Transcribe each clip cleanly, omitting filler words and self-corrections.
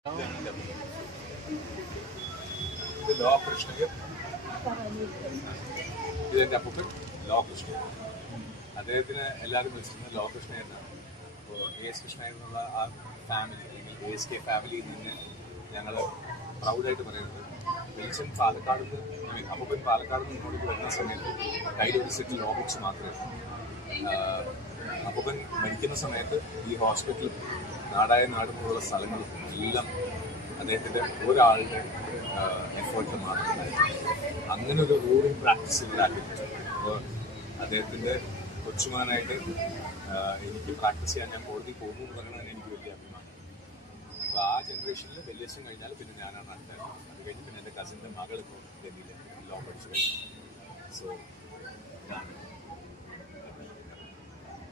ഇത് ലോ കൃഷ്ണയ്യർ, ഇതെൻ്റെ അപ്പൂപ്പൻ ലോ കൃഷ്ണയ്യർ. അദ്ദേഹത്തിന് എല്ലാവരും വിളിച്ചിരുന്നത് ലോ കൃഷ്ണയ്യർ എന്നാണ്. അപ്പോൾ AS കൃഷ്ണയ്യർ എന്നുള്ള ആ ഫാമിലി അല്ലെങ്കിൽ ASK ഫാമിലിയിൽ നിന്ന് ഞങ്ങൾ പ്രൗഡായിട്ട് പറയുന്നത് വെളിച്ചൻ പാലക്കാട് നിന്ന് അപ്പൂപ്പൻ പാലക്കാട് നിന്ന് ഇങ്ങോട്ട് വരുന്ന സമയത്ത് കയ്യിലൊരു സെറ്റ് ലോ ബുക്സ് മാത്രമേ അപ്പൂപ്പൻ മരിക്കുന്ന സമയത്ത് ഈ ഹോസ്പിറ്റലും നാടായ നാട് പോലുള്ള സ്ഥലങ്ങളും എല്ലാം അദ്ദേഹത്തിൻ്റെ ഒരാളുടെ എഫേർട്ട് മാത്രമായിരുന്നു. അങ്ങനെ ഒരു റൂളിംഗ് പ്രാക്ടീസ് ഇല്ലാക്കിയിട്ട് അപ്പോൾ അദ്ദേഹത്തിൻ്റെ കൊച്ചുമാനായിട്ട് എനിക്ക് പ്രാക്ടീസ് ചെയ്യാൻ ഞാൻ കോടതി പോകുന്നു എന്ന് പറയുന്നതിന് എനിക്ക് വലിയ അഭിമാനം. അപ്പോൾ ആ ജനറേഷനിൽ വലിയച്ഛൻ കഴിഞ്ഞാൽ പിന്നെ ഞാനാണ് അടുത്തത്. അത് കഴിഞ്ഞ് പിന്നെ എൻ്റെ കസിൻ്റെ മകൾ ഇപ്പോൾ ഡൽഹിയിൽ ലോ പഠിച്ചു കഴിഞ്ഞു. സോ ഇതാണ്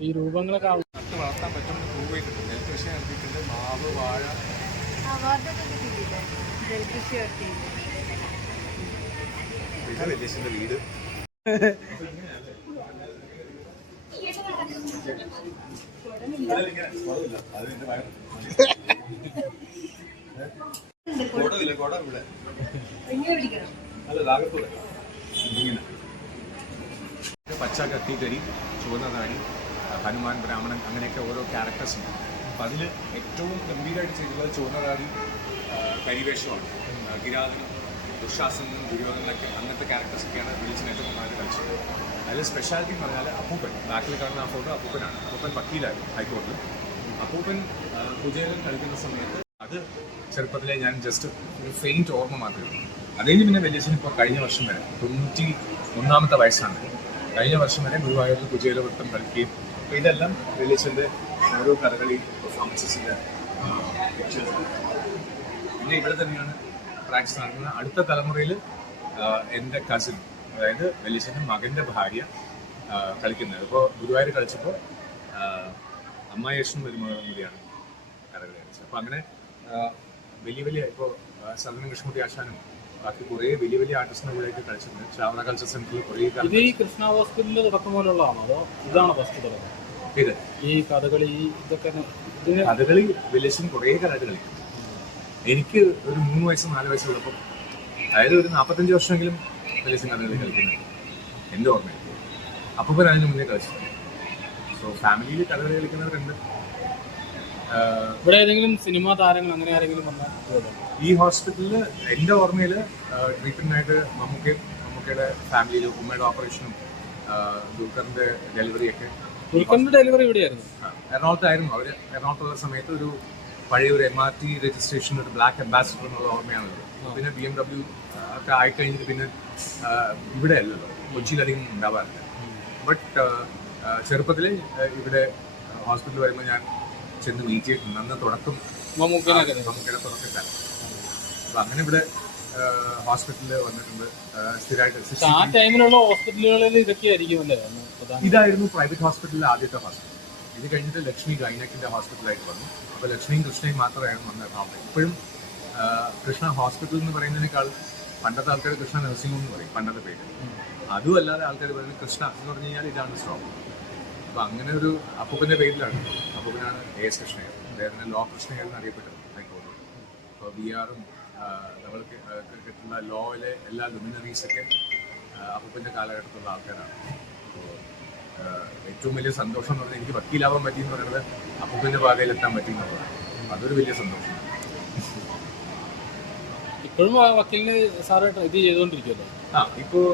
ഈ രൂപങ്ങളൊക്കെ നട്ട് വളർത്താൻ പറ്റുമെന്ന് പ്രൂവ് ചെയ്തിട്ടുണ്ട്. നെൽകൃഷി നടത്തിയിട്ടുണ്ട്, മാവ്, വാഴ. ഇത് വലിയച്ഛൻ്റെ വീട്. പച്ച കത്തിക്കരി, ചുവന്ന നാടി, ഹനുമാൻ, ബ്രാഹ്മണൻ, അങ്ങനെയൊക്കെ ഓരോ ക്യാരക്ടേഴ്സ് ഉണ്ട്. അപ്പം അതിൽ ഏറ്റവും ഗംഭീരമായിട്ട് ചെയ്തിട്ടുള്ളത് ചുവന്ന നാടി കരിവേഷമാണ്. കിരാതനും ദുശാസനും ദുര്യോധനൊക്കെ അങ്ങനത്തെ ക്യാരക്ടേഴ്സൊക്കെയാണ് വിളിച്ചിന് ഏറ്റവും നന്നായിട്ട് കളിച്ചത്. അതിൽ സ്പെഷ്യാലിറ്റി എന്ന് പറഞ്ഞാൽ അപ്പൂപ്പൻ, ബാക്കിൽ കാണുന്ന ആ ഫോട്ടോ അപ്പൂപ്പനാണ്. അപ്പൂപ്പൻ വക്കീലായിരുന്നു ഹൈക്കോടതിയിൽ. അപ്പൂപ്പൻ കുചേലൻ കളിക്കുന്ന സമയത്ത് അത് ചെറുപ്പത്തിലെ ഞാൻ ജസ്റ്റ് ഒരു ഫെയിൻറ്റ് ഓർമ്മ മാത്രമേ ഉള്ളൂ. അത് കഴിഞ്ഞ് പിന്നെ വലിയച്ഛൻ ഇപ്പോൾ കഴിഞ്ഞ വർഷം വരെ 91ാമത്തെ വയസ്സാണ്. കഴിഞ്ഞ വർഷം വരെ ഗുരുവായൂരിൽ കുചേലവൃത്തം കളിക്കുകയും അപ്പോൾ ഇതെല്ലാം വലിയച്ഛൻ്റെ ഓരോ കഥകളി പെർഫോമൻസസിൻ്റെ പിക്ചേഴ്സ്. പിന്നെ ഇവിടെ തന്നെയാണ് പ്രാക്ടീസ് നടക്കുന്നത്. അടുത്ത തലമുറയിൽ എൻ്റെ കസിൻ, അതായത് വലിയച്ഛൻ്റെ മകൻ്റെ ഭാര്യ കളിക്കുന്നത്. ഇപ്പോൾ ഗുരുവായൂർ കളിച്ചപ്പോൾ അമ്മായേഷനും മരുമകളും കൂടിയാണ് കഥകളി കളിച്ചത്. അപ്പോൾ അങ്ങനെ വലിയ വലിയ ഇപ്പോൾ സദനം കൃഷ്ണകുട്ടി ആശാനും ബാക്കി കുറേ വലിയ വലിയ ആർട്ടിസ്റ്റിനെ കൂടെയൊക്കെ കളിച്ചിട്ടുണ്ട്. ശ്രാവണ കൾച്ചർ സെന്ററിൽ കുറേ കൃഷ്ണ ഹോസ്പിറ്റലിന്റെ തുടക്കം പോലുള്ളതാണോ അതോ ഇതാണ് ഫസ്റ്റ് തുടക്കം? ഇത് ഈ കഥകളി ഇതൊക്കെ കഥകളി വലിയച്ഛൻ കുറേ കാലമായിട്ട് കളിക്കും. എനിക്ക് ഒരു 3 വയസ്സ് 4 വയസ്സുള്ളപ്പോൾ, അതായത് ഒരു 45 വർഷമെങ്കിലും വലിയച്ഛൻ കഥകളി കളിക്കുന്നുണ്ട് എൻ്റെ ഓർമ്മയിൽ. അപ്പോൾ അതിന് മുന്നേ കളിച്ചിട്ടുണ്ട്. സോ ഫാമിലിയിൽ കഥകളി കളിക്കുന്നവരുണ്ട്. ഇവിടെ ഏതെങ്കിലും സിനിമാ താരങ്ങൾ അങ്ങനെ ആരെങ്കിലും വന്നാൽ ഈ ഹോസ്പിറ്റലിൽ എൻ്റെ ഓർമ്മയിൽ ട്രീറ്റ്മെൻറ്റായിട്ട് മമ്മൂക്കയുടെ ഫാമിലിയിൽ ഉമ്മയുടെ ഓപ്പറേഷനും ദുൽഖറിൻ്റെ ഡെലിവറിയൊക്കെ. ദുൽഖറിൻ്റെ ഡെലിവറി ഇവിടെയായിരുന്നു, എറണാകുളത്തായിരുന്നു. അവർ എറണാകുളത്തുള്ള സമയത്ത് ഒരു പഴയ ഒരു MRT രജിസ്ട്രേഷൻ, ഒരു ബ്ലാക്ക് അംബാസിഡർ എന്നുള്ള ഓർമ്മയാണുള്ളത്. പിന്നെ BMW ഒക്കെ ആയിക്കഴിഞ്ഞിട്ട് പിന്നെ ഇവിടെ അല്ലല്ലോ, കൊച്ചിയിലധികം ഉണ്ടാവാറില്ല. ബട്ട് ചെറുപ്പത്തിൽ ഇവിടെ ഹോസ്പിറ്റലിൽ വരുമ്പോൾ ഞാൻ ചെന്ന് മീറ്റ് ചെയ്തിട്ടുണ്ട്. അന്ന് തുടക്കം മമ്മൂക്കയുടെ തുടക്കക്കാരൻ. അപ്പം അങ്ങനെ ഇവിടെ ഹോസ്പിറ്റലിൽ വന്നിട്ടുണ്ട് സ്ഥിരമായിട്ട്. ആ ടൈമിലുള്ള ഹോസ്പിറ്റലുകളിൽ ഇതായിരുന്നു പ്രൈവറ്റ് ഹോസ്പിറ്റലിലെ ആദ്യത്തെ ഹോസ്പിറ്റൽ. ഇത് കഴിഞ്ഞിട്ട് ലക്ഷ്മി ഗൈനക്കിൻ്റെ ഹോസ്പിറ്റലായിട്ട് വന്നു. അപ്പോൾ ലക്ഷ്മിയും കൃഷ്ണയും മാത്രമായിരുന്നു വന്നത് എറണാകുളത്ത്. ഇപ്പോഴും കൃഷ്ണ ഹോസ്പിറ്റൽ എന്ന് പറയുന്നതിനേക്കാൾ പണ്ടത്തെ ആൾക്കാർ കൃഷ്ണ നഴ്സിംഗ് ഹോം എന്ന് പറയും പണ്ടത്തെ പേര്. അതും അല്ലാതെ ആൾക്കാർ പറയുന്നത് കൃഷ്ണ എന്ന് പറഞ്ഞു കഴിഞ്ഞാൽ ഇതാണ് സ്ട്രോങ്. അപ്പോൾ അങ്ങനെ ഒരു അപ്പൂപ്പൻ്റെ പേരിലാണ്. അപ്പൂപ്പനാണ് AS കൃഷ്ണയ്യർ. അദ്ദേഹത്തിന് ലോ കൃഷ്ണയ്യർ എന്ന് അറിയപ്പെട്ടത് ഹൈക്കോടതി. അപ്പോൾ VR-ഉം നമ്മൾക്ക് കിട്ടുന്ന ലോയിലെ എല്ലാ ലുമിനറീസൊക്കെ അപ്പൂപ്പൻ്റെ കാലഘട്ടത്തിലുള്ള ആൾക്കാരാണ്. അപ്പോൾ ഏറ്റവും വലിയ സന്തോഷം എന്ന് പറഞ്ഞാൽ എനിക്ക് വക്കീലാവാൻ പറ്റി എന്ന് പറയുന്നത് അപ്പൂപ്പൻ്റെ പാതയിൽ എത്താൻ പറ്റി എന്നുള്ളതാണ്. അതൊരു വലിയ സന്തോഷം. ഇപ്പോഴും വക്കീലിന് സാറ് ഇത് ചെയ്തുകൊണ്ടിരിക്കുമല്ലോ. ഇപ്പോൾ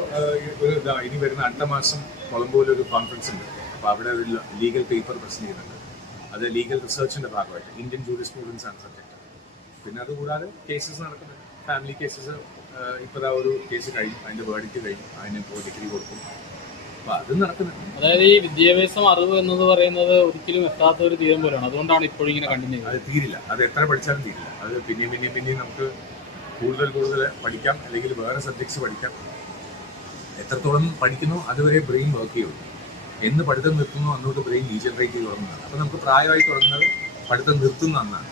ഒരു ഇനി വരുന്ന അടുത്ത മാസം കൊളംബോയിലൊരു കോൺഫറൻസ് ഉണ്ട്. അപ്പോൾ അവിടെ ഒരു ലീഗൽ പേപ്പർ പ്രസന്റ് ചെയ്യുന്നുണ്ട്. അത് ലീഗൽ റിസർച്ചിൻ്റെ ഭാഗമായിട്ട് ഇന്ത്യൻ ജൂറിസ്പ്രൂഡൻസ് ആണ് സബ്ജക്റ്റ്. പിന്നെ അതുകൂടാതെ കേസസ് നടക്കുന്നുണ്ട്, ഫാമിലി കേസസ്. ഇപ്പോൾ ഒരു കേസ് കഴിഞ്ഞു, അതിൻ്റെ വേർഡിക്റ്റ് കഴിഞ്ഞു, അതിന് ഇപ്പോൾ ഡിഗ്രി കൊടുക്കും. അപ്പോൾ അതും നടക്കുന്നുണ്ട്. അതായത് ഈ വിദ്യാഭ്യാസം അറിവ് എന്നത് പറയുന്നത് ഒരിക്കലും എത്താത്ത ഒരു തീരം പോലെയാണ്. അതുകൊണ്ടാണ് ഇപ്പോഴും ഇങ്ങനെ കണ്ടിന്യൂ ചെയ്യുന്നത്. അത് തീരില്ല, അത് എത്ര പഠിച്ചാലും തീരില്ല. അത് പിന്നെയും നമുക്ക് കൂടുതൽ പഠിക്കാം, അല്ലെങ്കിൽ വേറെ സബ്ജക്ട്സ് പഠിക്കാം. എത്രത്തോളം പഠിക്കുന്നോ അതുവരെ ബ്രെയിൻ വർക്ക് ചെയ്യുള്ളൂ. എന്ന് പഠിത്തം നിർത്തുന്നോ അന്നോട്ട് ബ്രെയിൻ ഡീജനറേറ്റ് ചെയ്ത് തുടങ്ങുന്നതാണ്. അപ്പോൾ നമുക്ക് പ്രായമായി തുടങ്ങുന്നത് പഠിത്തം നിർത്തുന്ന അന്നാണ്.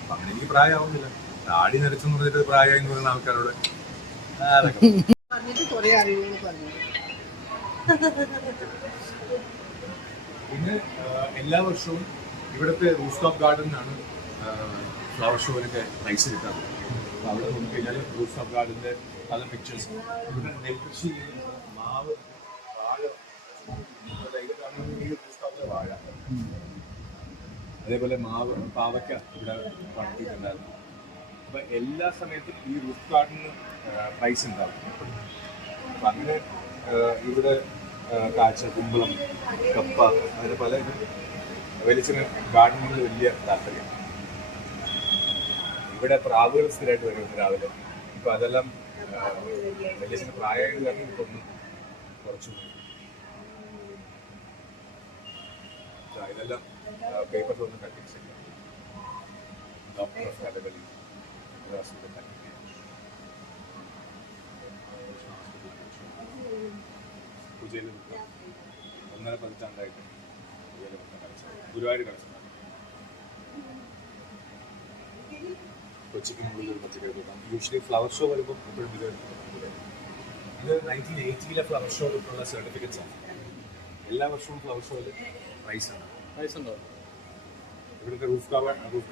അപ്പം അങ്ങനെ എനിക്ക് പ്രായമാവുന്നില്ല. താടി നരച്ചെന്ന് പറഞ്ഞിട്ട് പ്രായമായി എന്ന് പറയുന്ന ആൾക്കാരോട് പിന്നെ എല്ലാ വർഷവും ഇവിടുത്തെ റൂഫ് ടോപ്പ് ഗാർഡനിലാണ് ഫ്ലവർ ഷോയിലൊക്കെ പ്രൈസ് കിട്ടാറുണ്ട്. അപ്പോൾ അവിടെ നോക്കിക്കഴിഞ്ഞാൽ റൂഫ് ടോപ്പ് ഗാർഡൻ്റെ പല പിക്ചേഴ്സ്, ഇവിടെ നെൽകൃഷി ചെയ്യുന്ന മാവ്, വാഴ, ഈ റൂഫ് ടോപ്പിലെ വാഴ, അതേപോലെ മാവ്, പാവയ്ക്ക ഇവിടെ വളർത്തിയിട്ടുണ്ടായിരുന്നു. അപ്പം എല്ലാ സമയത്തും ഈ റൂഫ് ഗാർഡന് പ്രൈസ് ഉണ്ടാവും. അപ്പം അങ്ങനെ ഇവിടെ കാഴ്ച, കുമ്പളം, കപ്പ, അങ്ങനെ പല വലിച്ചിന് ഗാർഡനിങ്ങിൽ വലിയ താല്പര്യം. ഇവിടെ പ്രാവുകൾ സ്ഥിരമായിട്ട് വരുന്നുണ്ട് രാവിലെ. ഇപ്പം അതെല്ലാം വലിയ പ്രായമായത് കാരണം ഇപ്പം ഒന്നും കുറച്ചു. ഇതെല്ലാം പേപ്പറിൽ ഒന്നും കട്ടിച്ചില്ല. ഡോക്ടർ ഓഫ് കഥകളി, പൂജയിൽ 1.5 പതിറ്റാണ്ടായിട്ട് ഗുരുവായൂർ കളക്ഷൻ, കൊച്ചിക്ക് മുകളിൽ ഒരു പച്ചക്കറി തോട്ടം. യൂഷ്വലി ഫ്ലവർ ഷോ വരുമ്പോൾ എപ്പോഴും ഇത് 1980 ഫ്ലവർ ഷോ ഉള്ള സർട്ടിഫിക്കറ്റ്സ് ആണ്. എല്ലാ വർഷവും ഫ്ലവർ ഷോയിൽ പ്രൈസാണ്. പ്രൈസ് ഉണ്ടോ? ഇവിടുത്തെ റൂഫ്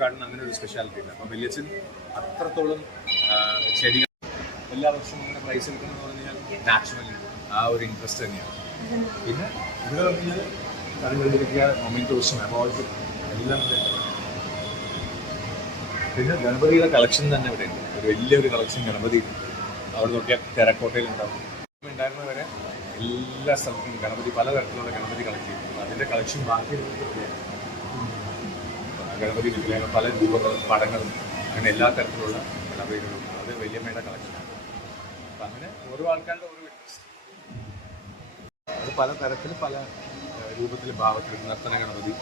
ഗാർഡൻ അങ്ങനെ ഒരു സ്പെഷ്യാലിറ്റി ഇല്ല. അപ്പം വലിയച്ഛൻ അത്രത്തോളം ചെടികൾ എല്ലാ വർഷവും അങ്ങനെ പ്രൈസ് എടുക്കണമെന്ന് പറഞ്ഞാൽ നാച്ചുറലി ആ ഒരു ഇൻട്രസ്റ്റ് തന്നെയാണ്. പിന്നെ ഇവിടെ പറഞ്ഞാൽ കറികളിരിക്കുക, മൊമെന്റോസും അവാർഡ്സും എല്ലാം ഇവിടെ. പിന്നെ ഗണപതിയുടെ കളക്ഷൻ തന്നെ ഇവിടെ ഉണ്ട്. ഒരു വലിയൊരു കളക്ഷൻ ഗണപതി അവിടെ നോക്കിയാൽ ടെറക്കോട്ടയിലുണ്ടാവും. ഉണ്ടായിരുന്നവരെ എല്ലാ സ്ഥലത്തും ഗണപതി, പലതരത്തിലുള്ള ഗണപതി കളക്ട് ചെയ്തിട്ടുണ്ട്. അതിൻ്റെ കളക്ഷൻ ബാക്കി ഗണപതി വിഗ്രഹങ്ങൾ, പല രൂപങ്ങളും, പടങ്ങളും, അങ്ങനെ എല്ലാ തരത്തിലുള്ള ഗണപതികളും. അത് വലിയമ്മയുടെ കളക്ഷനാണ്. അപ്പം അങ്ങനെ ഓരോ ആൾക്കാരുടെ ഓരോ ഇൻട്രസ്റ്റ്. അത് പല തരത്തിൽ, പല രൂപത്തിൽ, ഭാവത്തിൽ. നർത്തന ഗണപതി,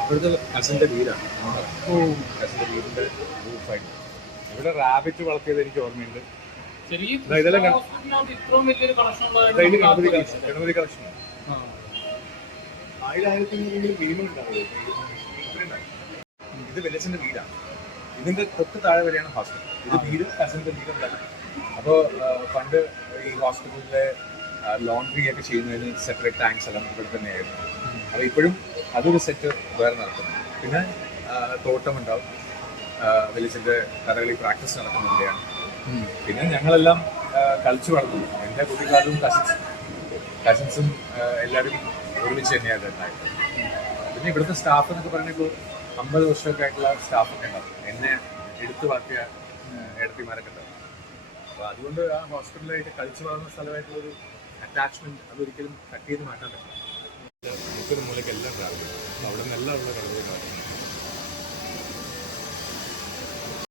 അപ്പോഴത്തെ കസിൻ്റെ വീടാണ്. കസിൻ്റെ വീടിൻ്റെ റൂഫായിട്ട് ഇവിടെ റാബിറ്റ് വളർത്തിയത് എനിക്ക് ഓർമ്മയുണ്ട്. ഇതെല്ലാം ഗണപതി കളക്ഷൻ 1000-1500 മിനിമം ഉണ്ടാവുള്ളൂ. ഇത് വെല്ലച്ചൻ്റെ വീടാണ്. ഇതിന്റെ തൊട്ട് താഴെ വരെയാണ് ഹോസ്പിറ്റൽ. ഇത് വീട്, കസിൻ്റെ വീടുണ്ടാകും. അപ്പോൾ പണ്ട് ഈ ഹോസ്പിറ്റലിലെ ലോണ്ടറി ഒക്കെ ചെയ്യുന്നതിന് സെപ്പറേറ്റ് ടാങ്ക്സ് എല്ലാം ഇവിടെ തന്നെയായിരുന്നു. അപ്പോൾ ഇപ്പോഴും അതൊരു സെറ്റ് വേറെ നടത്തുന്നു. പിന്നെ തോട്ടം ഉണ്ടാവും. വെല്ലച്ചൻ്റെ കഥകളി പ്രാക്ടീസ് നടക്കുന്നുണ്ടെയാണ്. പിന്നെ ഞങ്ങളെല്ലാം കളിച്ചു വളർന്നു. എൻ്റെ കുട്ടിക്കാലവും കസിൻസും എല്ലാവരും ഒരുമിച്ച് തന്നെയാണ് ഉണ്ടായിരുന്നത്. പിന്നെ ഇവിടുത്തെ സ്റ്റാഫ് എന്നൊക്കെ പറഞ്ഞാൽ ഇപ്പോൾ 50 വർഷമൊക്കെ ആയിട്ടുള്ള സ്റ്റാഫൊക്കെ ഉണ്ടാവും. എന്നെ എടുത്തു വളർത്തിയ ഇടത്തിമാരൊക്കെ ഉണ്ടാവും. അപ്പോൾ അതുകൊണ്ട് ആ ഹോസ്പിറ്റലായിട്ട് കളിച്ചു വളർന്ന സ്ഥലമായിട്ടുള്ളൊരു അറ്റാച്ച്മെൻറ്റ് അതൊരിക്കലും കട്ട് ചെയ്ത് മാറ്റാൻ പറ്റില്ല. 30 മൂലയ്ക്ക് എല്ലാം ട്രാവൽ ചെയ്യും. അവിടെ നിന്നെല്ലാം ഉള്ള കളികൾ